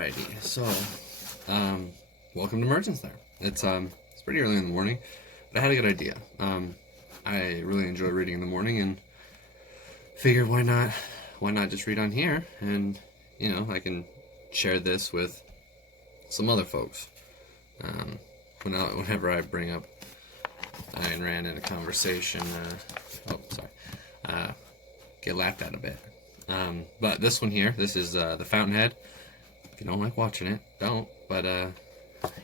Alrighty, so, welcome to Merchants there. It's pretty early in the morning, but I had a good idea. I really enjoy reading in the morning and figured why not just read on here and, I can share this with some other folks. Whenever I bring up Ayn Rand in a conversation, get laughed at a bit. But this one here, this is the Fountainhead. If you don't like watching it, don't. But here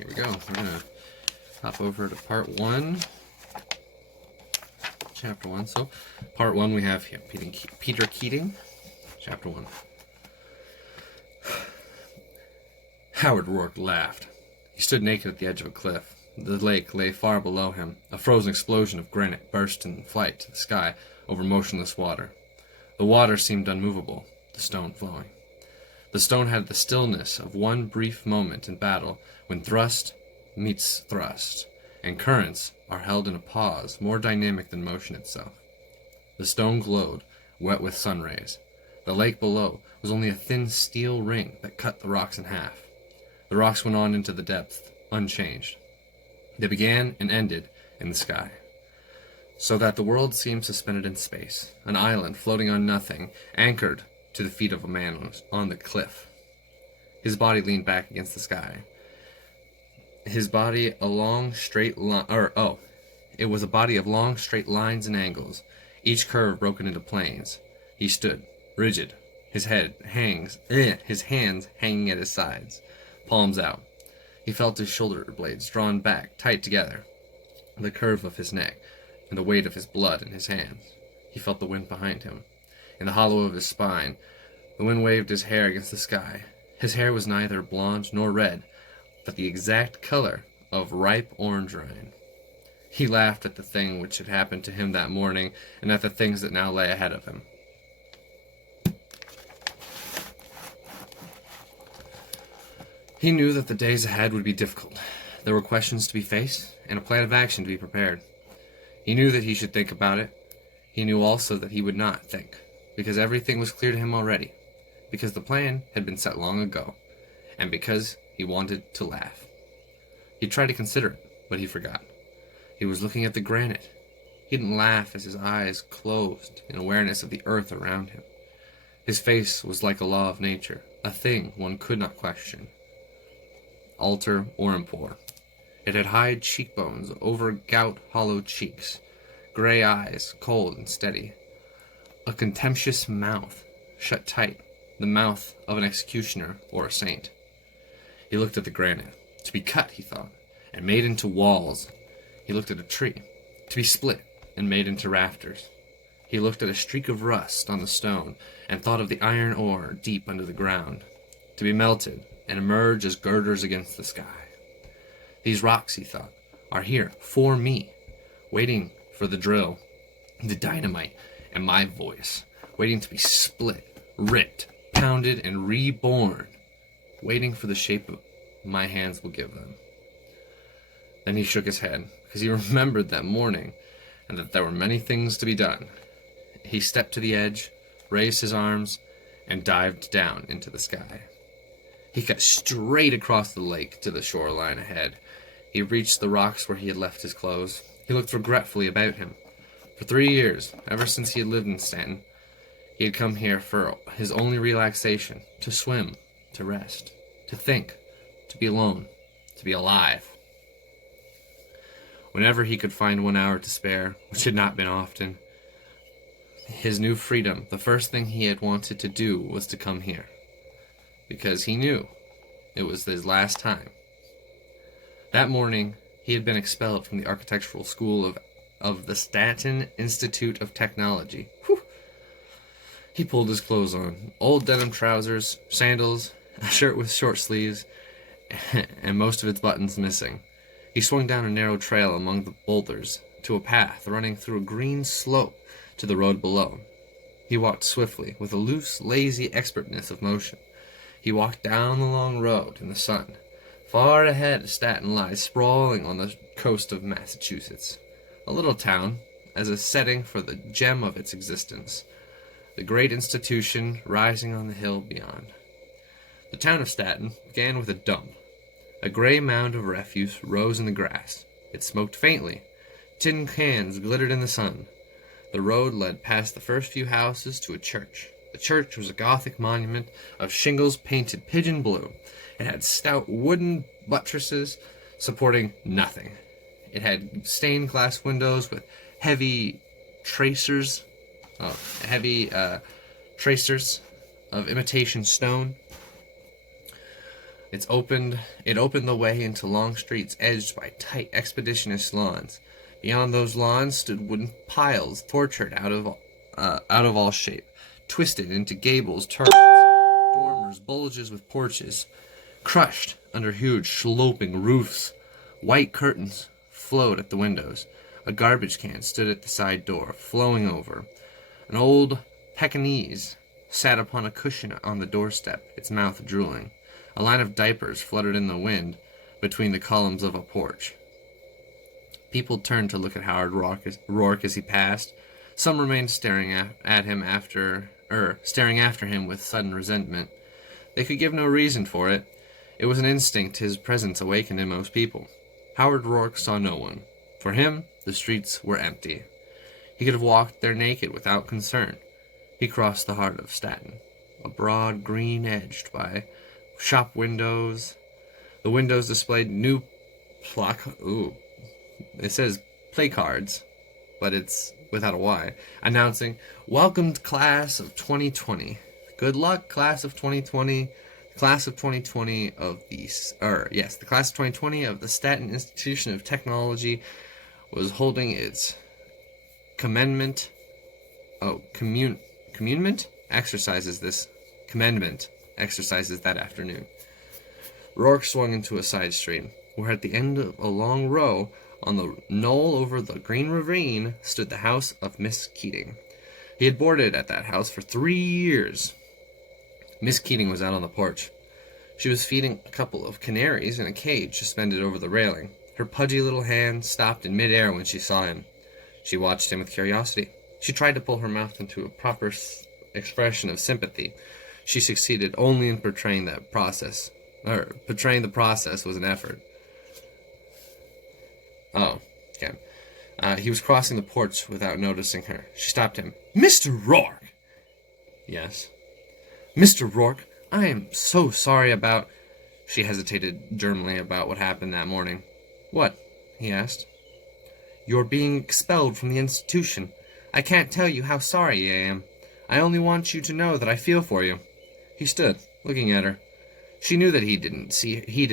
we go. We're gonna hop over to part 1, chapter 1. So, part 1 we have here Peter Keating, chapter 1. Howard Roark laughed. He stood naked at the edge of a cliff. The lake lay far below him. A frozen explosion of granite burst in flight to the sky over motionless water. The water seemed unmovable, the stone flowing. The stone had the stillness of one brief moment in battle when thrust meets thrust, and currents are held in a pause more dynamic than motion itself. The stone glowed, wet with sun rays. The lake below was only a thin steel ring that cut the rocks in half. The rocks went on into the depth, unchanged. They began and ended in the sky, so that the world seemed suspended in space, an island floating on nothing, anchored to the feet of a man on the cliff. His body leaned back against the sky. His body a long straight line, it was a body of long straight lines and angles, each curve broken into planes. He stood, rigid, his hands hanging at his sides, palms out. He felt his shoulder blades drawn back, tight together, the curve of his neck, and the weight of his blood in his hands. He felt the wind behind him. In the hollow of his spine, the wind waved his hair against the sky. His hair was neither blonde nor red, but the exact color of ripe orange rind. He laughed at the thing which had happened to him that morning, and at the things that now lay ahead of him. He knew that the days ahead would be difficult. There were questions to be faced, and a plan of action to be prepared. He knew that he should think about it. He knew also that he would not think, because everything was clear to him already, because the plan had been set long ago, and because he wanted to laugh. He tried to consider it, but he forgot. He was looking at the granite. He didn't laugh as his eyes closed in awareness of the earth around him. His face was like a law of nature, a thing one could not question, alter, or implore. It had high cheekbones over gout-hollow cheeks, gray eyes, cold and steady, a contemptuous mouth, shut tight, the mouth of an executioner or a saint. He looked at the granite, to be cut, he thought, and made into walls. He looked at a tree, to be split and made into rafters. He looked at a streak of rust on the stone, and thought of the iron ore deep under the ground, to be melted and emerge as girders against the sky. These rocks, he thought, are here for me, waiting for the drill, the dynamite, and my voice, waiting to be split, ripped, pounded, and reborn, waiting for the shape my hands will give them. Then he shook his head, because he remembered that morning, and that there were many things to be done. He stepped to the edge, raised his arms, and dived down into the sky. He cut straight across the lake to the shoreline ahead. He reached the rocks where he had left his clothes. He looked regretfully about him. For 3 years, ever since he had lived in Stanton, he had come here for his only relaxation, to swim, to rest, to think, to be alone, to be alive. Whenever he could find 1 hour to spare, which had not been often, his new freedom, the first thing he had wanted to do was to come here, because he knew it was his last time. That morning, he had been expelled from the architectural school of the Stanton Institute of Technology. Whew. He pulled his clothes on. Old denim trousers, sandals, a shirt with short sleeves, and most of its buttons missing. He swung down a narrow trail among the boulders to a path running through a green slope to the road below. He walked swiftly, with a loose, lazy expertness of motion. He walked down the long road in the sun. Far ahead, Stanton lies sprawling on the coast of Massachusetts, a little town, as a setting for the gem of its existence, the great institution rising on the hill beyond. The town of Staten began with a dump. A gray mound of refuse rose in the grass. It smoked faintly. Tin cans glittered in the sun. The road led past the first few houses to a church. The church was a Gothic monument of shingles painted pigeon blue. It had stout wooden buttresses supporting nothing. It had stained glass windows with heavy tracers of imitation stone. It opened the way into long streets edged by tight expeditionist lawns. Beyond those lawns stood wooden piles, tortured out of all shape, twisted into gables, turrets, dormers, bulges with porches, crushed under huge sloping roofs. White curtains flowed at the windows. A garbage can stood at the side door, flowing over. An old Pekingese sat upon a cushion on the doorstep, its mouth drooling. A line of diapers fluttered in the wind between the columns of a porch. People turned to look at Howard Roark as he passed. Some remained staring after him with sudden resentment. They could give no reason for it. It was an instinct his presence awakened in most people. Howard Roark saw no one. For him, the streets were empty. He could have walked there naked without concern. He crossed the heart of Staten, a broad green edged by shop windows. The windows displayed new it says placards, but it's without a Y, announcing, "Welcomed class of 2020. Good luck, class of 2020. Class of 2020 of the class of 2020 of the Staten Institution of Technology was holding its commendment exercises that afternoon." Roark swung into a side street, where at the end of a long row, on the knoll over the green ravine, stood the house of Miss Keating. He had boarded at that house for 3 years. Miss Keating was out on the porch. She was feeding a couple of canaries in a cage suspended over the railing. Her pudgy little hand stopped in midair when she saw him. She watched him with curiosity. She tried to pull her mouth into a proper expression of sympathy. She succeeded only in portraying the process was an effort. Oh, okay. He was crossing the porch without noticing her. She stopped him. "Mr. Roark!" "Yes." "Mr. Roark, I am so sorry about..." She hesitated germly about what happened that morning. "What?" he asked. "You're being expelled from the institution. I can't tell you how sorry I am. I only want you to know that I feel for you." He stood, looking at her. She knew that he did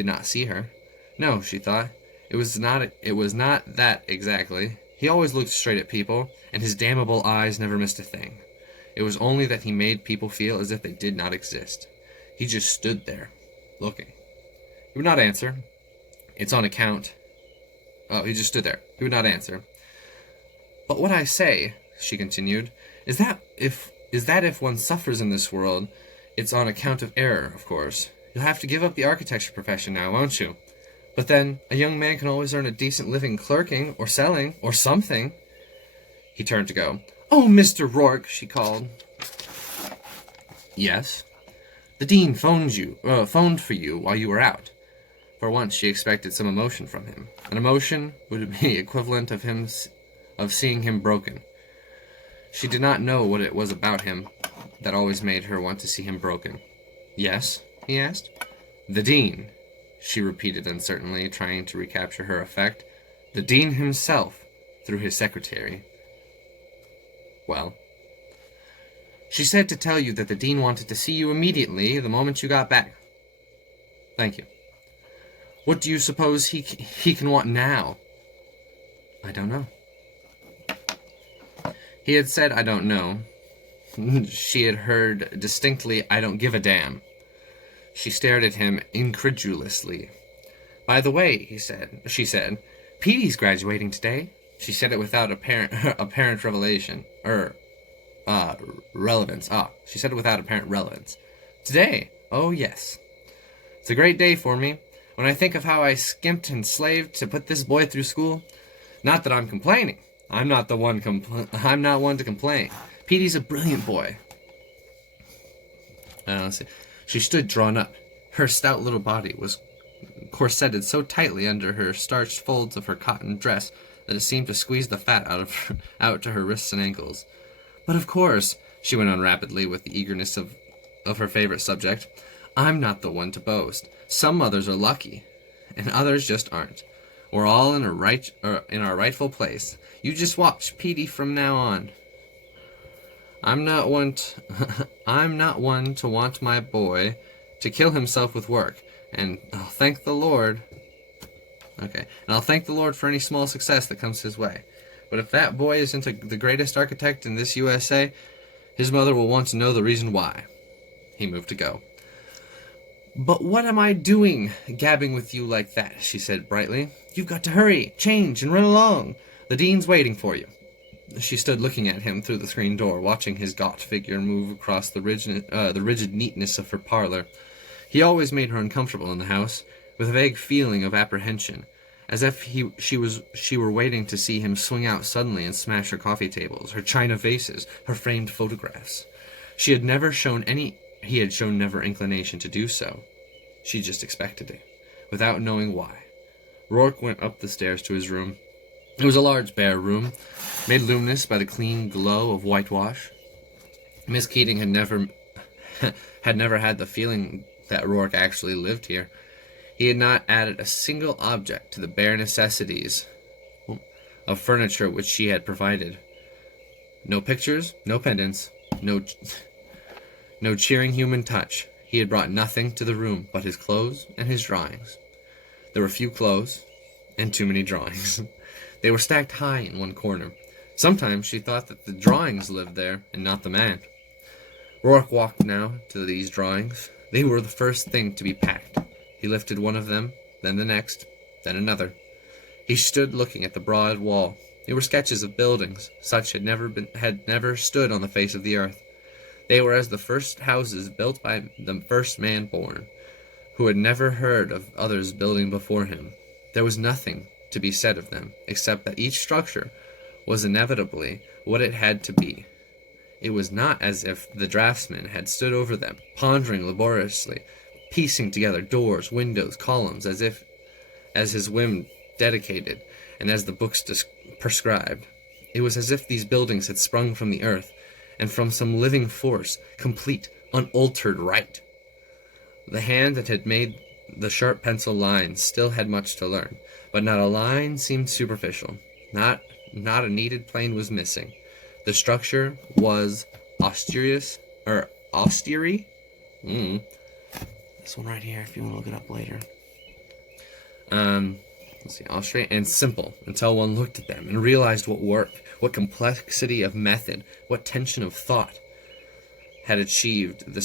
not see her. No, she thought. It was not that exactly. He always looked straight at people, and his damnable eyes never missed a thing. It was only that he made people feel as if they did not exist. He just stood there, looking. He would not answer. He just stood there. He would not answer. "But what I say," she continued, is that if one suffers in this world, it's on account of error, of course. You'll have to give up the architecture profession now, won't you? But then, a young man can always earn a decent living clerking, or selling, or something." He turned to go. "Oh, Mr. Roark," she called. "Yes?" "The dean phoned for you while you were out." For once, she expected some emotion from him. An emotion would be equivalent of seeing him broken. She did not know what it was about him that always made her want to see him broken. "Yes?" he asked. "The dean," she repeated uncertainly, trying to recapture her effect. "The dean himself, through his secretary." "Well?" "She said to tell you that the dean wanted to see you immediately, the moment you got back." "Thank you." "What do you suppose he can want now?" "I don't know." He had said, "I don't know." She had heard distinctly, "I don't give a damn." She stared at him incredulously. "By the way," she said, "Petey's graduating today." She said it without apparent relevance. She said it without apparent relevance. "Today? Oh, yes. It's a great day for me. When I think of how I skimped and slaved to put this boy through school. Not that I'm complaining. I'm not one to complain. Petey's a brilliant boy." Let's see. She stood drawn up. Her stout little body was corseted so tightly under her starched folds of her cotton dress that it seemed to squeeze the fat out to her wrists and ankles. But of course, she went on rapidly with the eagerness of her favorite subject, I'm not the one to boast. Some mothers are lucky, and others just aren't. We're all in our rightful place. You just watch Petey from now on. I'm not one to want my boy to kill himself with work, and I'll thank the Lord. Okay, and I'll thank the Lord for any small success that comes his way. But if that boy isn't the greatest architect in this USA, his mother will want to know the reason why. He moved to go. But what am I doing, gabbing with you like that? She said brightly. You've got to hurry, change, and run along. The dean's waiting for you. She stood looking at him through the screen door, watching his gaunt figure move across the rigid neatness of her parlor. He always made her uncomfortable in the house, with a vague feeling of apprehension, as if she were waiting to see him swing out suddenly and smash her coffee tables, her china vases, her framed photographs. He had shown never inclination to do so. She just expected it, without knowing why. Roark went up the stairs to his room. It was a large, bare room, made luminous by the clean glow of whitewash. Miss Keating had never had the feeling that Roark actually lived here. He had not added a single object to the bare necessities of furniture which she had provided. No pictures, no pendants, no cheering human touch. He had brought nothing to the room but his clothes and his drawings. There were few clothes and too many drawings. They were stacked high in one corner. Sometimes she thought that the drawings lived there and not the man. Roark walked now to these drawings. They were the first thing to be packed. He lifted one of them, then the next, then another. He stood looking at the broad wall. They were sketches of buildings, such had never stood on the face of the earth. They were as the first houses built by the first man born, who had never heard of others building before him. There was nothing to be said of them, except that each structure was inevitably what it had to be. It was not as if the draftsman had stood over them, pondering laboriously, piecing together doors, windows, columns, as his whim dedicated, and as the books prescribed. It was as if these buildings had sprung from the earth, and from some living force, complete, unaltered right. The hand that had made the sharp pencil lines still had much to learn, but not a line seemed superficial. Not a needed plane was missing. The structure was austere. This one right here, if you want to look it up later. Let's see, austere and simple, until one looked at them and realized what work, what complexity of method, what tension of thought had achieved the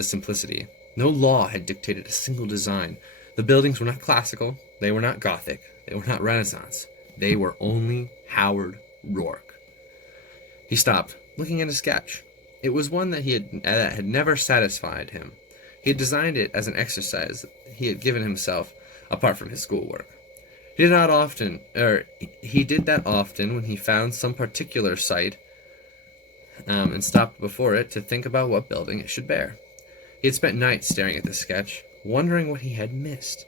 simplicity. No law had dictated a single design. The buildings were not classical, they were not Gothic, they were not Renaissance. They were only Howard Roark. He stopped, looking at a sketch. It was one that had never satisfied him. He had designed it as an exercise he had given himself, apart from his schoolwork. He did that often when he found some particular site and stopped before it to think about what building it should bear. He had spent nights staring at the sketch, wondering what he had missed.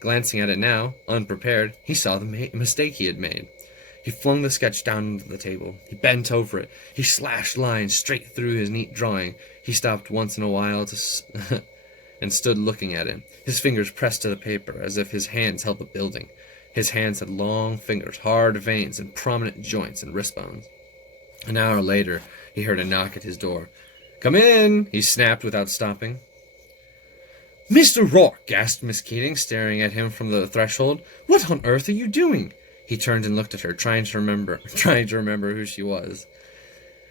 Glancing at it now, unprepared, he saw the mistake he had made. He flung the sketch down onto the table. He bent over it. He slashed lines straight through his neat drawing. He stopped once in a while and stood looking at it, his fingers pressed to the paper as if his hands held the building. His hands had long fingers, hard veins, and prominent joints and wrist bones. An hour later, he heard a knock at his door. "Come in," he snapped without stopping. "Mr. Roark," gasped Miss Keating, staring at him from the threshold. "What on earth are you doing?" He turned and looked at her, trying to remember who she was.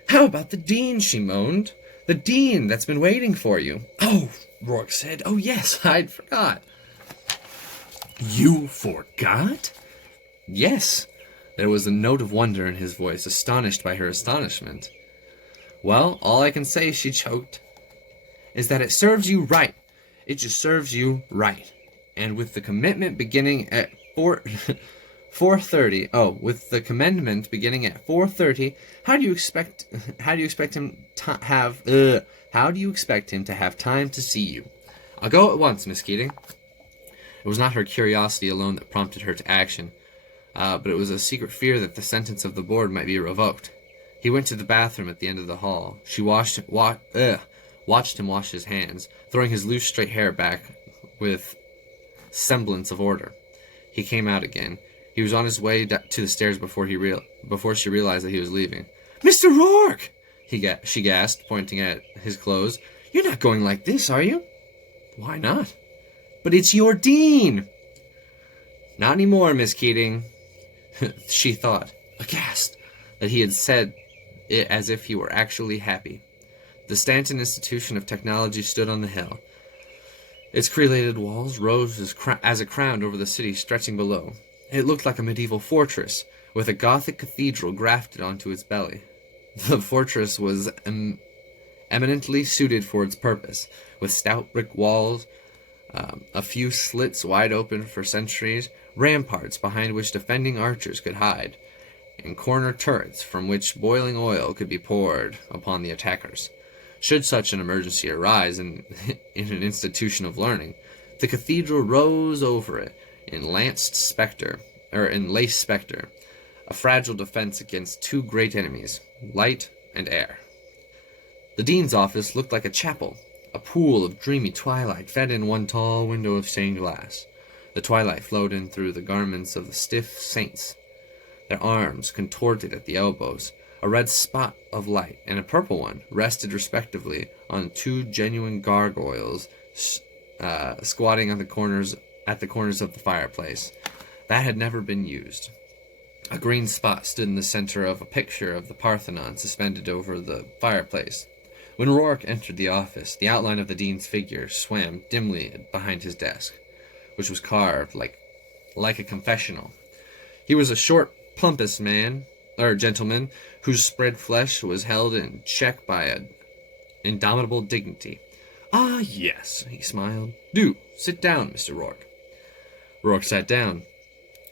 "How about the dean?" she moaned. "The dean that's been waiting for you." "Oh," Roark said. "Oh, yes, I'd forgot." "You forgot?" "Yes." There was a note of wonder in his voice, astonished by her astonishment. "Well, all I can say," she choked, "is that it serves you right. It just serves you right. And with the commitment beginning at 4:30. Oh, with the commencement beginning at 4:30. How do you expect him to have time to see you?" I'll go at once, Miss Keating. It was not her curiosity alone that prompted her to action, but it was a secret fear that the sentence of the board might be revoked. He went to the bathroom at the end of the hall. She watched him wash his hands, throwing his loose, straight hair back with semblance of order. He came out again. He was on his way to the stairs before she realized that he was leaving. "Mr. Roark!" she gasped, pointing at his clothes. "You're not going like this, are you?" "Why not?" "But it's your dean!" "Not anymore, Miss Keating," she thought, aghast that he had said it as if he were actually happy. The Stanton Institution of Technology stood on the hill. Its creolated walls rose as a crown over the city stretching below. It looked like a medieval fortress, with a Gothic cathedral grafted onto its belly. The fortress was eminently suited for its purpose, with stout brick walls, a few slits wide open for sentries, ramparts behind which defending archers could hide, and corner turrets from which boiling oil could be poured upon the attackers. Should such an emergency arise in an institution of learning, the cathedral rose over it in laced spectre, a fragile defense against two great enemies, light and air. The dean's office looked like a chapel. A pool of dreamy twilight fed in one tall window of stained glass. The twilight flowed in through the garments of the stiff saints, their arms contorted at the elbows. A red spot of light and a purple one rested respectively on two genuine gargoyles squatting at the corners of the fireplace. That had never been used. A green spot stood in the center of a picture of the Parthenon suspended over the fireplace. When Roark entered the office, the outline of the dean's figure swam dimly behind his desk, which was carved like a confessional. He was a short, pompous gentleman, whose spread flesh was held in check by an indomitable dignity. "Ah, yes," he smiled. "Do sit down, Mr. Roark." Roark sat down,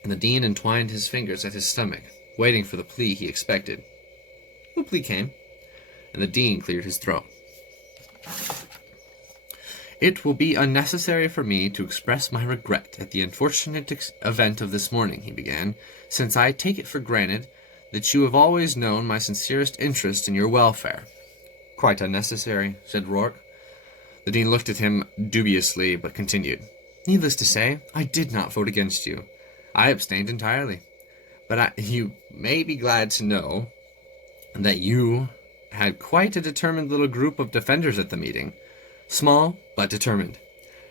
and the dean entwined his fingers at his stomach, waiting for the plea he expected. No plea came, and the dean cleared his throat. "It will be unnecessary for me to express my regret at the unfortunate event of this morning," he began, "since I take it for granted that you have always known my sincerest interest in your welfare." "Quite unnecessary," said Roark. The dean looked at him dubiously, but continued. "Needless to say, I did not vote against you. I abstained entirely. But you may be glad to know that you had quite a determined little group of defenders at the meeting. Small, but determined.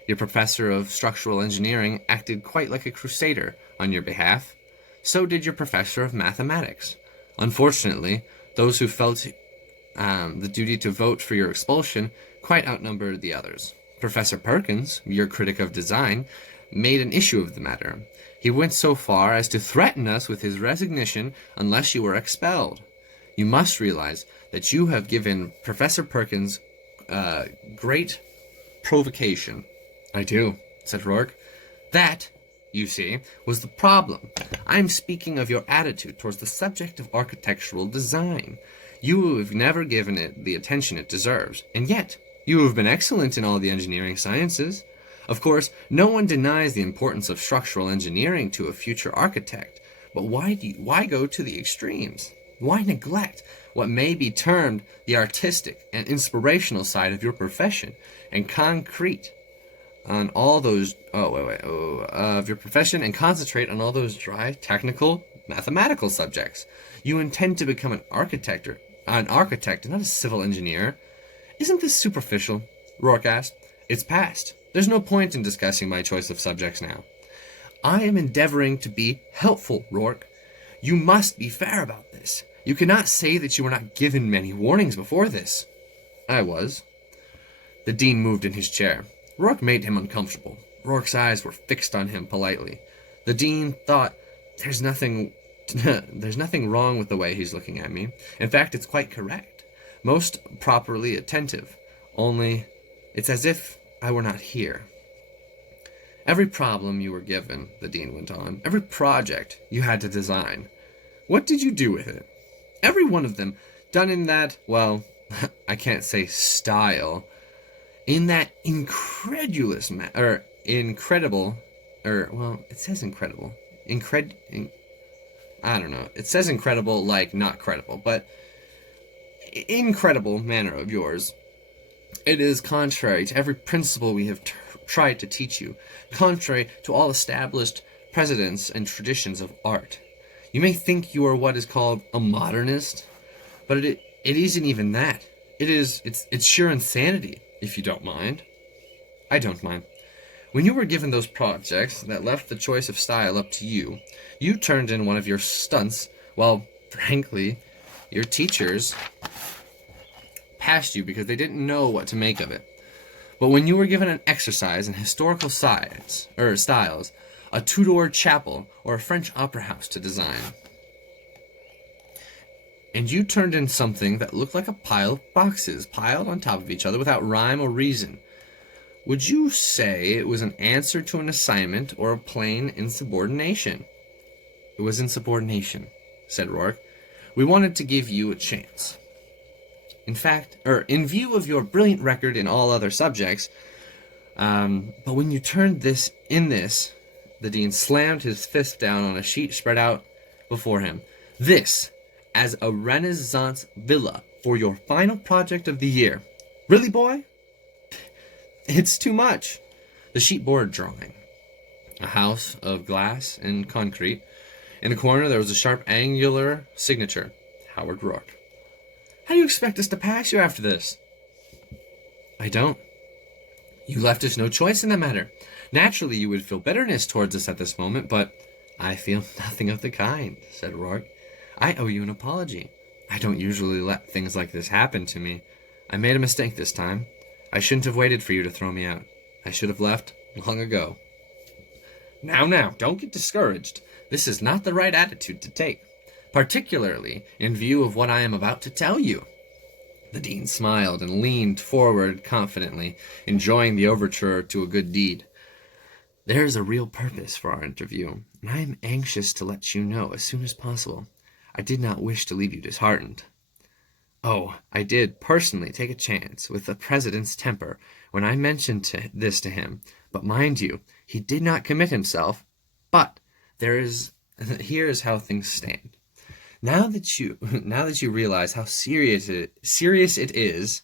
Your professor of structural engineering acted quite like a crusader on your behalf. So did your professor of mathematics. Unfortunately, those who felt the duty to vote for your expulsion quite outnumbered the others. Professor Perkins, your critic of design, made an issue of the matter. He went so far as to threaten us with his resignation unless you were expelled. You must realize that you have given Professor Perkins great provocation." "I do," said Roark. "That, you see, was the problem. I'm speaking of your attitude towards the subject of architectural design. You have never given it the attention it deserves, and yet you have been excellent in all the engineering sciences. Of course, no one denies the importance of structural engineering to a future architect, but why go to the extremes? Why neglect what may be termed the artistic and inspirational side of your profession, and concentrate on all those dry, technical, mathematical subjects? You intend to become an architect, not a civil engineer. Isn't this superficial?" Roark asked. "It's past. There's no point in discussing my choice of subjects now." "I am endeavoring to be helpful, Roark. You must be fair about this. You cannot say that you were not given many warnings before this." "I was." The dean moved in his chair. Roark made him uncomfortable. Roark's eyes were fixed on him politely. The dean thought, there's nothing wrong with the way he's looking at me. In fact, it's quite correct. Most properly attentive. Only, it's as if I were not here. "Every problem you were given," the dean went on, "every project you had to design, what did you do with it? Every one of them, done in that, well, I can't say style. In that incredible, it says incredible. I don't know. It says incredible like not credible, but incredible manner of yours. It is contrary to every principle we have tried to teach you, contrary to all established precedents and traditions of art. You may think you are what is called a modernist, but it isn't even that. It's sheer insanity, if you don't mind. I don't mind. When you were given those projects that left the choice of style up to you, you turned in one of your stunts, while, frankly, your teachers passed you because they didn't know what to make of it. But when you were given an exercise in historical styles, a Tudor chapel, or a French opera house to design, and you turned in something that looked like a pile of boxes piled on top of each other without rhyme or reason, would you say it was an answer to an assignment or a plain insubordination? It was insubordination, said Roark. We wanted to give you a chance. In view of your brilliant record in all other subjects, but when you turned this, the dean slammed his fist down on a sheet spread out before him. This, as a Renaissance villa for your final project of the year. Really, boy? It's too much. The sheet bore a drawing. A house of glass and concrete. In the corner there was a sharp angular signature. Howard Roark. How do you expect us to pass you after this? I don't. You left us no choice in the matter. Naturally you would feel bitterness towards us at this moment, but I feel nothing of the kind, said Roark. I owe you an apology. I don't usually let things like this happen to me. I made a mistake this time. I shouldn't have waited for you to throw me out. I should have left long ago. Now, don't get discouraged. This is not the right attitude to take, particularly in view of what I am about to tell you. The dean smiled and leaned forward confidently, enjoying the overture to a good deed. There is a real purpose for our interview, and I am anxious to let you know as soon as possible. I did not wish to leave you disheartened. Oh, I did personally take a chance with the president's temper when I mentioned this to him, but mind you, he did not commit himself. But here is how things stand. Now that you realize how serious it is,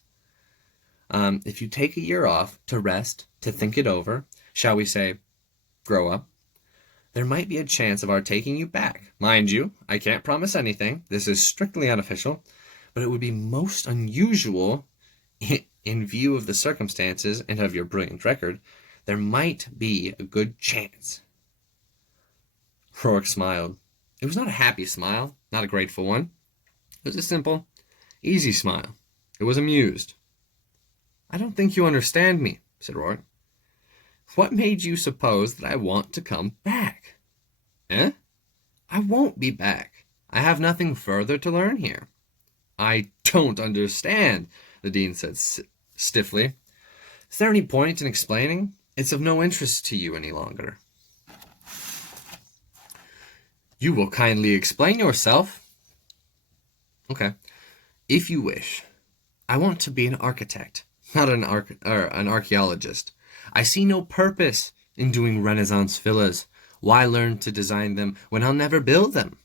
if you take a year off to rest, to think it over, shall we say, grow up, there might be a chance of our taking you back. Mind you, I can't promise anything. This is strictly unofficial. But it would be most unusual in view of the circumstances and of your brilliant record. There might be a good chance. Roark smiled. It was not a happy smile, not a grateful one. It was a simple, easy smile. It was amused. I don't think you understand me, said Roark. What made you suppose that I want to come back? Eh? I won't be back. I have nothing further to learn here. I don't understand, the dean said stiffly. Is there any point in explaining? It's of no interest to you any longer. You will kindly explain yourself. Okay. If you wish. I want to be an architect, not an archaeologist. I see no purpose in doing Renaissance villas. Why learn to design them when I'll never build them?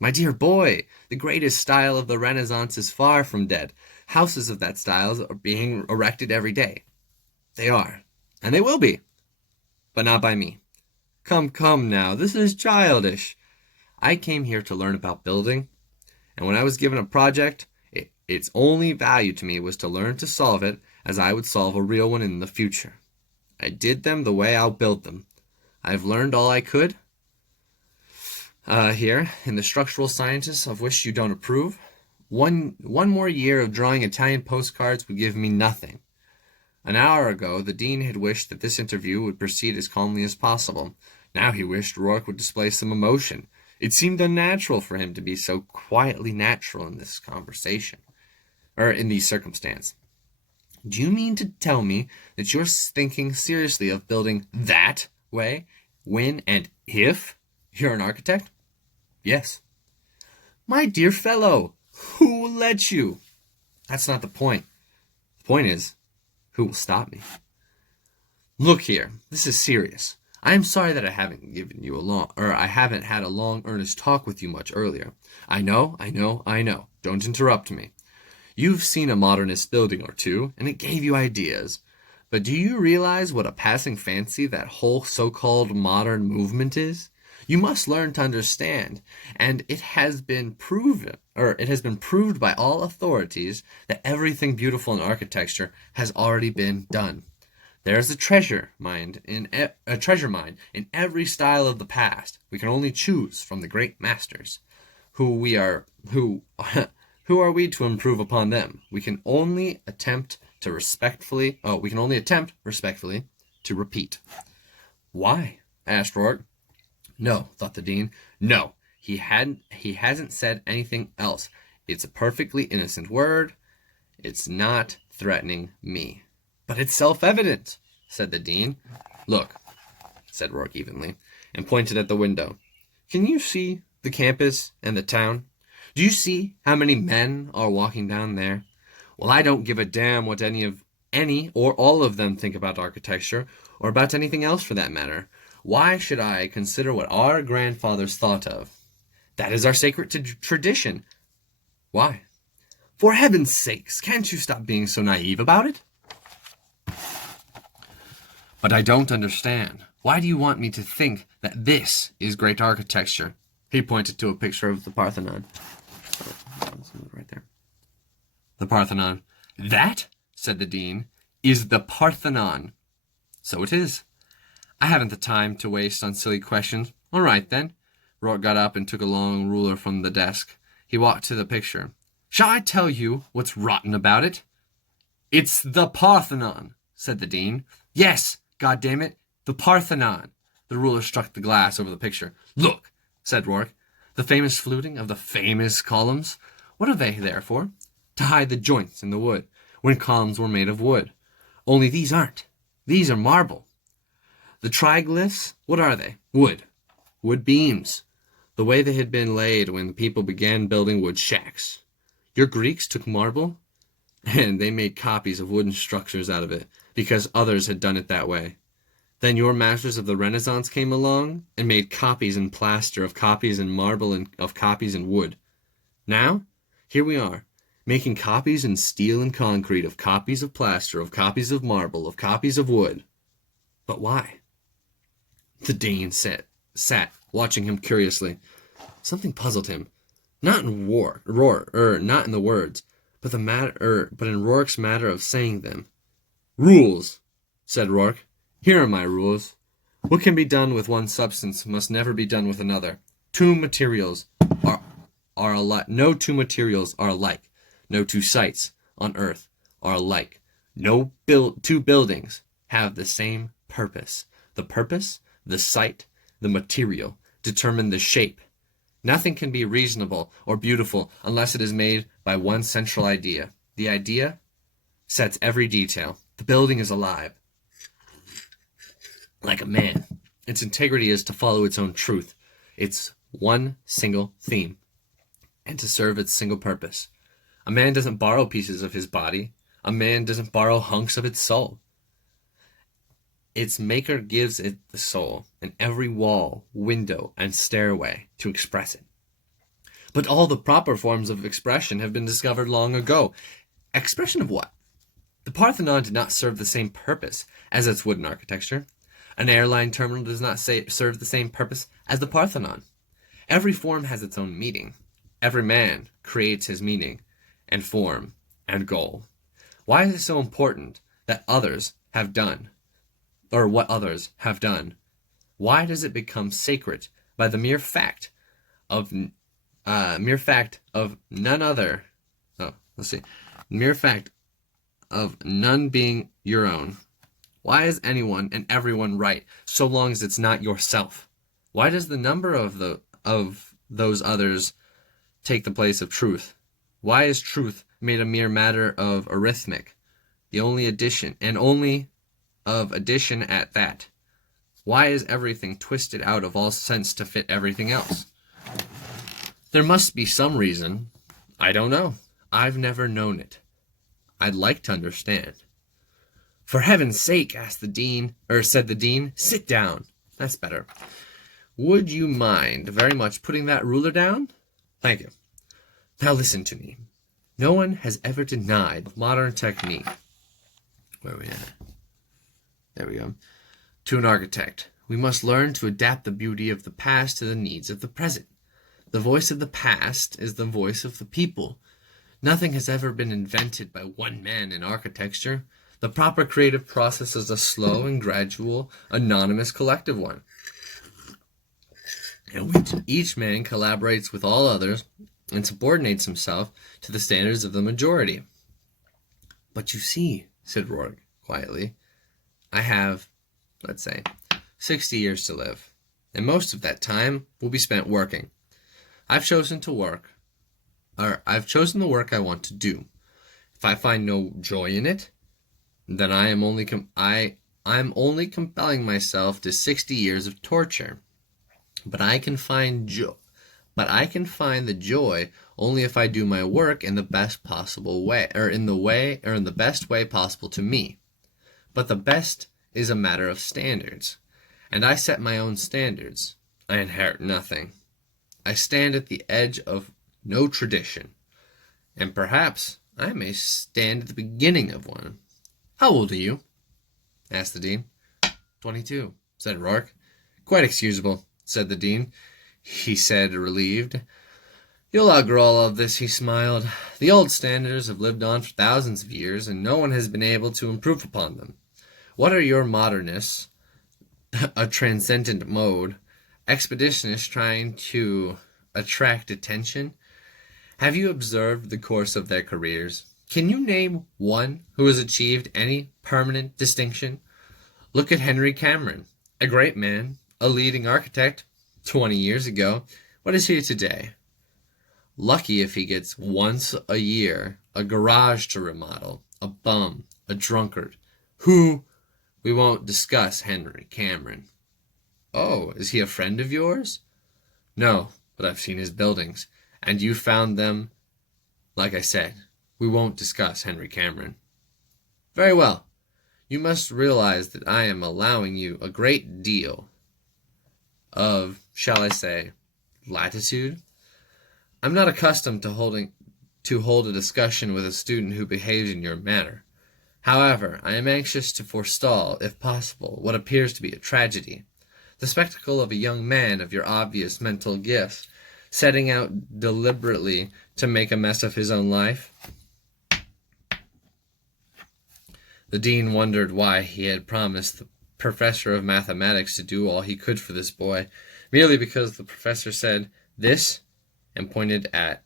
My dear boy, the greatest style of the Renaissance is far from dead. Houses of that style are being erected every day. They are, and they will be, but not by me. Come now, this is childish. I came here to learn about building, and when I was given a project, its only value to me was to learn to solve it as I would solve a real one in the future. I did them the way I'll build them. I've learned all I could. Here, in the structural sciences of which you don't approve, one more year of drawing Italian postcards would give me nothing. An hour ago, the dean had wished that this interview would proceed as calmly as possible. Now he wished Roark would display some emotion. It seemed unnatural for him to be so quietly natural in this conversation, or in these circumstances. Do you mean to tell me that you're thinking seriously of building that way, when and if you're an architect? Yes. My dear fellow, who will let you? That's not the point. The point is, Who will stop me? Look here, this is serious. I am sorry that I haven't had a long, earnest talk with you much earlier. I know. Don't interrupt me. You've seen a modernist building or two, and it gave you ideas. But do you realize what a passing fancy that whole so-called modern movement is? You must learn to understand, and it has been proved by all authorities that everything beautiful in architecture has already been done. There is a treasure mine in every style of the past. We can only choose from the great masters. Who are we to improve upon them? We can only attempt respectfully to repeat. Why? Asked Roark. No, thought the dean. No, he hasn't said anything else. It's a perfectly innocent word. It's not threatening me. But it's self-evident, said the dean. Look, said Roark evenly, and pointed at the window. Can you see the campus and the town? Do you see how many men are walking down there? Well, I don't give a damn what any or all of them think about architecture, or about anything else for that matter. Why should I consider what our grandfathers thought of? That is our sacred tradition. Why? For heaven's sakes, can't you stop being so naive about it? But I don't understand. Why do you want me to think that this is great architecture? He pointed to a picture of the Parthenon. Right there. The Parthenon. That, said the dean, is the Parthenon. So it is. I haven't the time to waste on silly questions. All right, then. Roark got up and took a long ruler from the desk. He walked to the picture. Shall I tell you what's rotten about it? It's the Parthenon, said the dean. Yes, goddammit, the Parthenon. The ruler struck the glass over the picture. Look, said Roark, the famous fluting of the famous columns. What are they there for? To hide the joints in the wood, when columns were made of wood. Only these aren't. These are marble. The triglyphs, what are they? Wood. Wood beams. The way they had been laid when people began building wood shacks. Your Greeks took marble, and they made copies of wooden structures out of it, because others had done it that way. Then your masters of the Renaissance came along, and made copies in plaster of copies in marble and of copies in wood. Now, here we are, making copies in steel and concrete of copies of plaster, of copies of marble, of copies of wood. But why? The dean sat watching him curiously. Something puzzled him. Not in not in the words, but in Roark's matter of saying them. Rules, said Roark. Here are my rules. What can be done with one substance must never be done with another. Two materials are alike. No two materials are alike. No two sites on earth are alike. No two buildings have the same purpose. The purpose, the site, the material determine the shape. Nothing can be reasonable or beautiful unless it is made by one central idea. The idea sets every detail. The building is alive, like a man. Its integrity is to follow its own truth, its one single theme, and to serve its single purpose. A man doesn't borrow pieces of his body. A man doesn't borrow hunks of its soul. Its maker gives it the soul, and every wall, window, and stairway to express it. But all the proper forms of expression have been discovered long ago. Expression of what? The Parthenon did not serve the same purpose as its wooden architecture. An airline terminal does not serve the same purpose as the Parthenon. Every form has its own meaning. Every man creates his meaning and form and goal. Why is it so important that others have done, or what others have done? Why does it become sacred by the mere fact of none being your own? Why is anyone and everyone right so long as it's not yourself? Why does the number of those others take the place of truth? Why is truth made a mere matter of arithmetic, the only addition of addition at that? Why is everything twisted out of all sense to fit everything else? There must be some reason. I don't know. I've never known it. I'd like to understand. For heaven's sake, said the dean, sit down. That's better. Would you mind very much putting that ruler down? Thank you. Now listen to me. No one has ever denied modern technique. Where are we at? There we go. To an architect, we must learn to adapt the beauty of the past to the needs of the present. The voice of the past is the voice of the people. Nothing has ever been invented by one man in architecture. The proper creative process is a slow and gradual, anonymous collective one, in which each man collaborates with all others and subordinates himself to the standards of the majority. But you see, said Roark quietly, I have, let's say, 60 years to live, and most of that time will be spent working. I've chosen the work I want to do. If I find no joy in it, then I'm only compelling myself to 60 years of torture. But I can find the joy only if I do my work in the best possible way, or in the best way possible to me. But the best is a matter of standards, and I set my own standards. I inherit nothing. I stand at the edge of no tradition, and perhaps I may stand at the beginning of one. How old are you? Asked the dean. 22, said Roark. Quite excusable, said the dean. He said, relieved. You'll outgrow all of this, he smiled. The old standards have lived on for thousands of years, and no one has been able to improve upon them. What are your modernists, a transcendent mode, expeditionists trying to attract attention? Have you observed the course of their careers? Can you name one who has achieved any permanent distinction? Look at Henry Cameron, a great man, a leading architect 20 years ago. What is he today? Lucky if he gets once a year a garage to remodel, a bum, a drunkard. Who? We won't discuss Henry Cameron. Oh, is he a friend of yours? No, but I've seen his buildings, and you found them. Like I said, we won't discuss Henry Cameron. Very well. You must realize that I am allowing you a great deal of, shall I say, latitude. I'm not accustomed to hold a discussion with a student who behaves in your manner. However, I am anxious to forestall, if possible, what appears to be a tragedy. The spectacle of a young man of your obvious mental gifts setting out deliberately to make a mess of his own life. The dean wondered why he had promised the professor of mathematics to do all he could for this boy, merely because the professor said, "This," and pointed at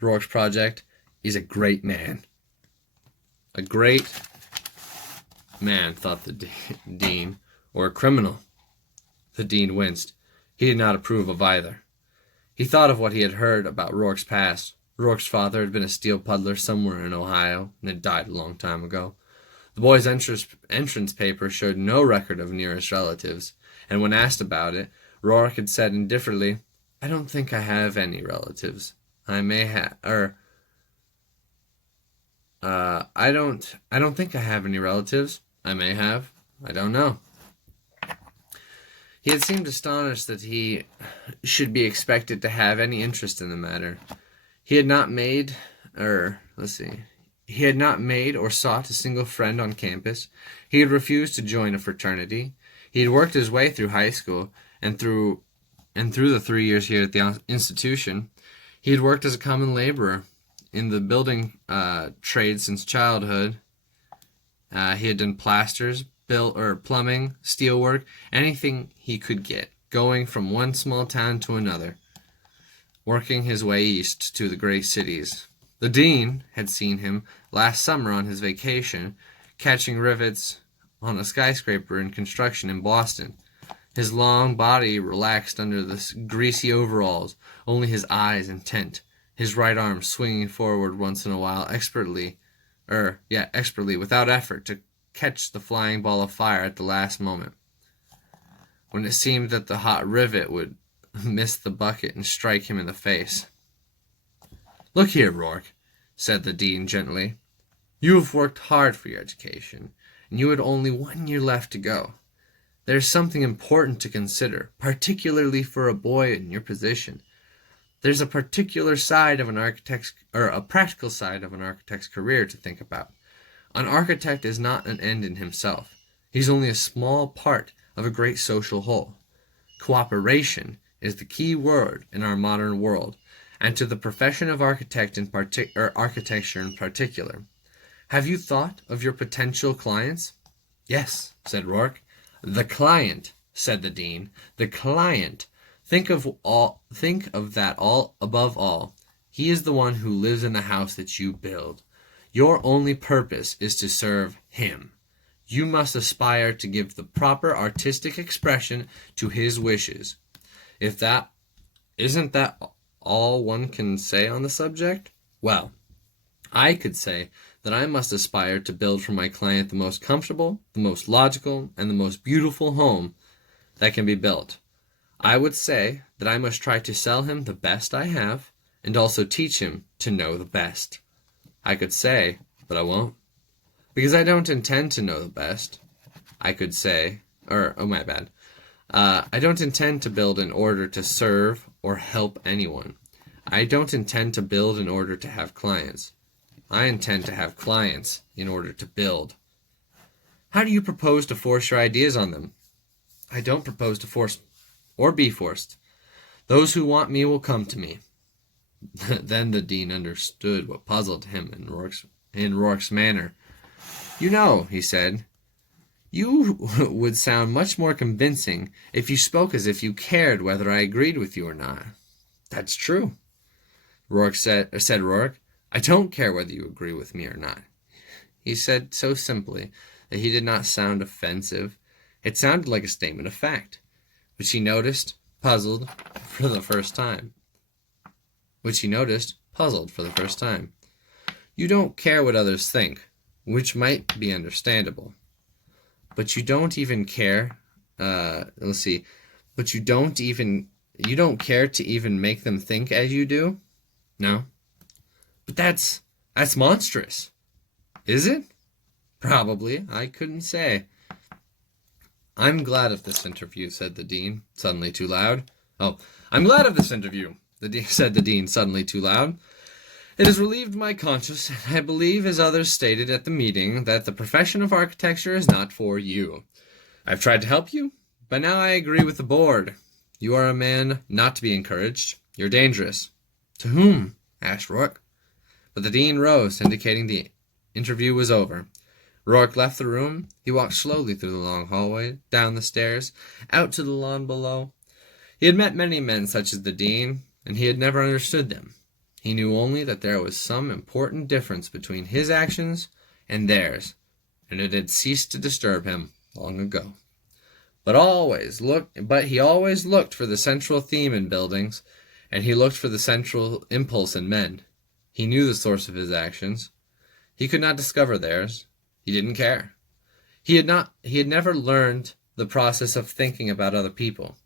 Roark's project, "is a great man." A great man, thought the dean, or a criminal. The dean winced. He did not approve of either. He thought of what he had heard about Roark's past. Roark's father had been a steel puddler somewhere in Ohio, and had died a long time ago. The boy's entrance paper showed no record of nearest relatives, and when asked about it, Roark had said indifferently, "I don't think I have any relatives. I may have, I don't think I have any relatives. I may have. I don't know." He had seemed astonished that he should be expected to have any interest in the matter. He had not made or sought a single friend on campus. He had refused to join a fraternity. He had worked his way through high school and through the 3 years here at the institution. He had worked as a common laborer in the building trade since childhood. He had done plasters, plumbing, steelwork, anything he could get, going from one small town to another, working his way east to the great cities. The dean had seen him last summer on his vacation, catching rivets on a skyscraper in construction in Boston. His long body relaxed under the greasy overalls, only his eyes intent, his right arm swinging forward once in a while expertly, without effort, to catch the flying ball of fire at the last moment, when it seemed that the hot rivet would miss the bucket and strike him in the face. "Look here, Roark," said the dean gently. "You have worked hard for your education, and you had only 1 year left to go. There's something important to consider, particularly for a boy in your position. There's a particular side of an architect's, or a practical side of an architect's career to think about. An architect is not an end in himself. He's only a small part of a great social whole. Cooperation is the key word in our modern world, and to the profession of architecture in particular. Have you thought of your potential clients? Yes, said Roark. The client, said the dean. The client. Think of that all above all. He is the one who lives in the house that you build. Your only purpose is to serve him. You must aspire to give the proper artistic expression to his wishes. Isn't that all one can say on the subject? Well, I could say that I must aspire to build for my client the most comfortable, the most logical, and the most beautiful home that can be built. I would say that I must try to sell him the best I have, and also teach him to know the best. I could say, but I won't, because I don't intend to know the best. I could say, I don't intend to build in order to serve or help anyone. I don't intend to build in order to have clients. I intend to have clients in order to build. How do you propose to force your ideas on them? I don't propose to force or be forced. Those who want me will come to me. Then the dean understood what puzzled him in Roark's manner. You know, he said, you would sound much more convincing if you spoke as if you cared whether I agreed with you or not. That's true, said Roark. I don't care whether you agree with me or not. He said so simply that he did not sound offensive. It sounded like a statement of fact, which he noticed, puzzled for the first time. You don't care what others think, which might be understandable. But you don't even care, but you don't care to even make them think as you do? No. But that's monstrous. Is it? Probably. I couldn't say. I'm glad of this interview, said the dean, suddenly too loud. Oh, I'm glad of this interview, said the dean, suddenly too loud. It has relieved my conscience, and I believe, as others stated at the meeting, that the profession of architecture is not for you. I've tried to help you, but now I agree with the board. You are a man not to be encouraged. You're dangerous. To whom? Asked Roark. But the dean rose, indicating the interview was over. Roark left the room. He walked slowly through the long hallway, down the stairs, out to the lawn below. He had met many men such as the dean, and he had never understood them. He knew only that there was some important difference between his actions and theirs, and it had ceased to disturb him long ago. But he always looked for the central theme in buildings, and he looked for the central impulse in men. He knew the source of his actions. He could not discover theirs. He didn't care. He had never learned the process of thinking about other people,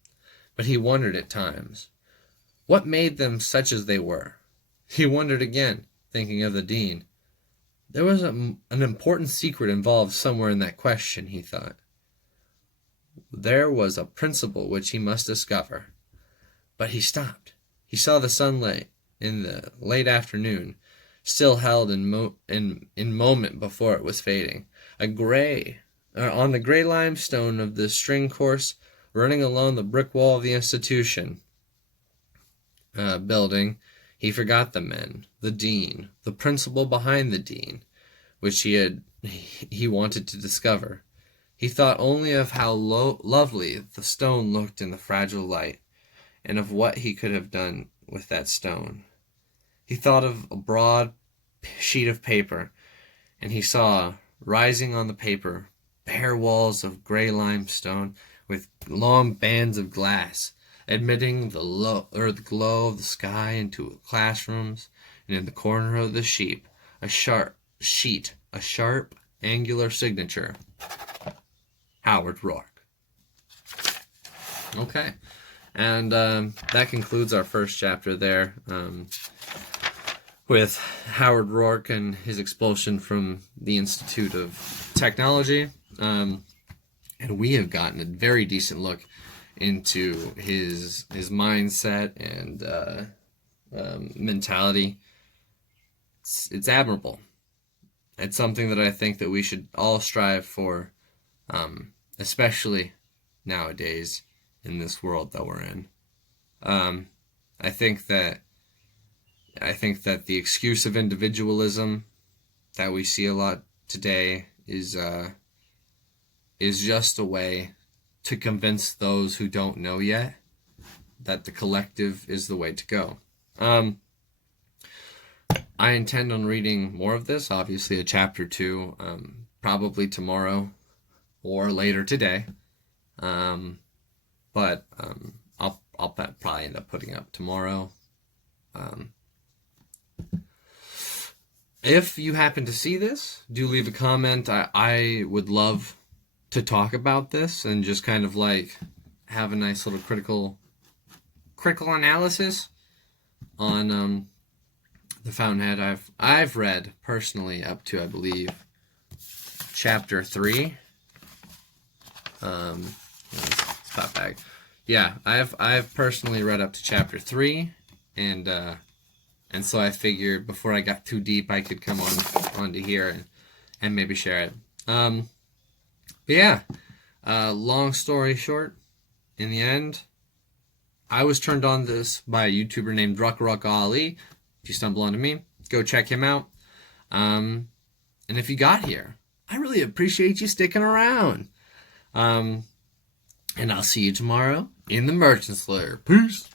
but he wondered at times. What made them such as they were? He wondered again, thinking of the dean. There was an important secret involved somewhere in that question, he thought. There was a principle which he must discover. But he stopped. He saw the sunlight in the late afternoon, still held in moment before it was fading. On the gray limestone of the string course running along the brick wall of the institution building, he forgot the men, the dean, the principle behind the dean, which he wanted to discover. He thought only of how lovely the stone looked in the fragile light, and of what he could have done with that stone. He thought of a broad sheet of paper, and he saw, rising on the paper, bare walls of gray limestone with long bands of glass, admitting the glow of the sky into classrooms, and in the corner of the sheet, a sharp, angular signature. Howard Roark. Okay, and that concludes our first chapter there, with Howard Roark and his expulsion from the Institute of technology, and we have gotten a very decent look into his mindset and mentality. It's admirable. It's something that I think that we should all strive for, especially nowadays in this world that we're in. I think that the excuse of individualism that we see a lot today is just a way to convince those who don't know yet that the collective is the way to go. I intend on reading more of this, obviously a chapter 2, probably tomorrow or later today. But I'll probably end up putting up tomorrow. If you happen to see this, do leave a comment. I would love to talk about this and just kind of like have a nice little critical analysis on the Fountainhead. I've read personally up to, I believe, chapter 3. Stop bag. Yeah, I've personally read up to chapter 3, and so I figured before I got too deep, I could come onto here and maybe share it. But yeah, long story short, in the end, I was turned on this by a YouTuber named Roark Ali. If you stumble onto me, go check him out. And if you got here, I really appreciate you sticking around. And I'll see you tomorrow in the Merchant's Lair. Peace.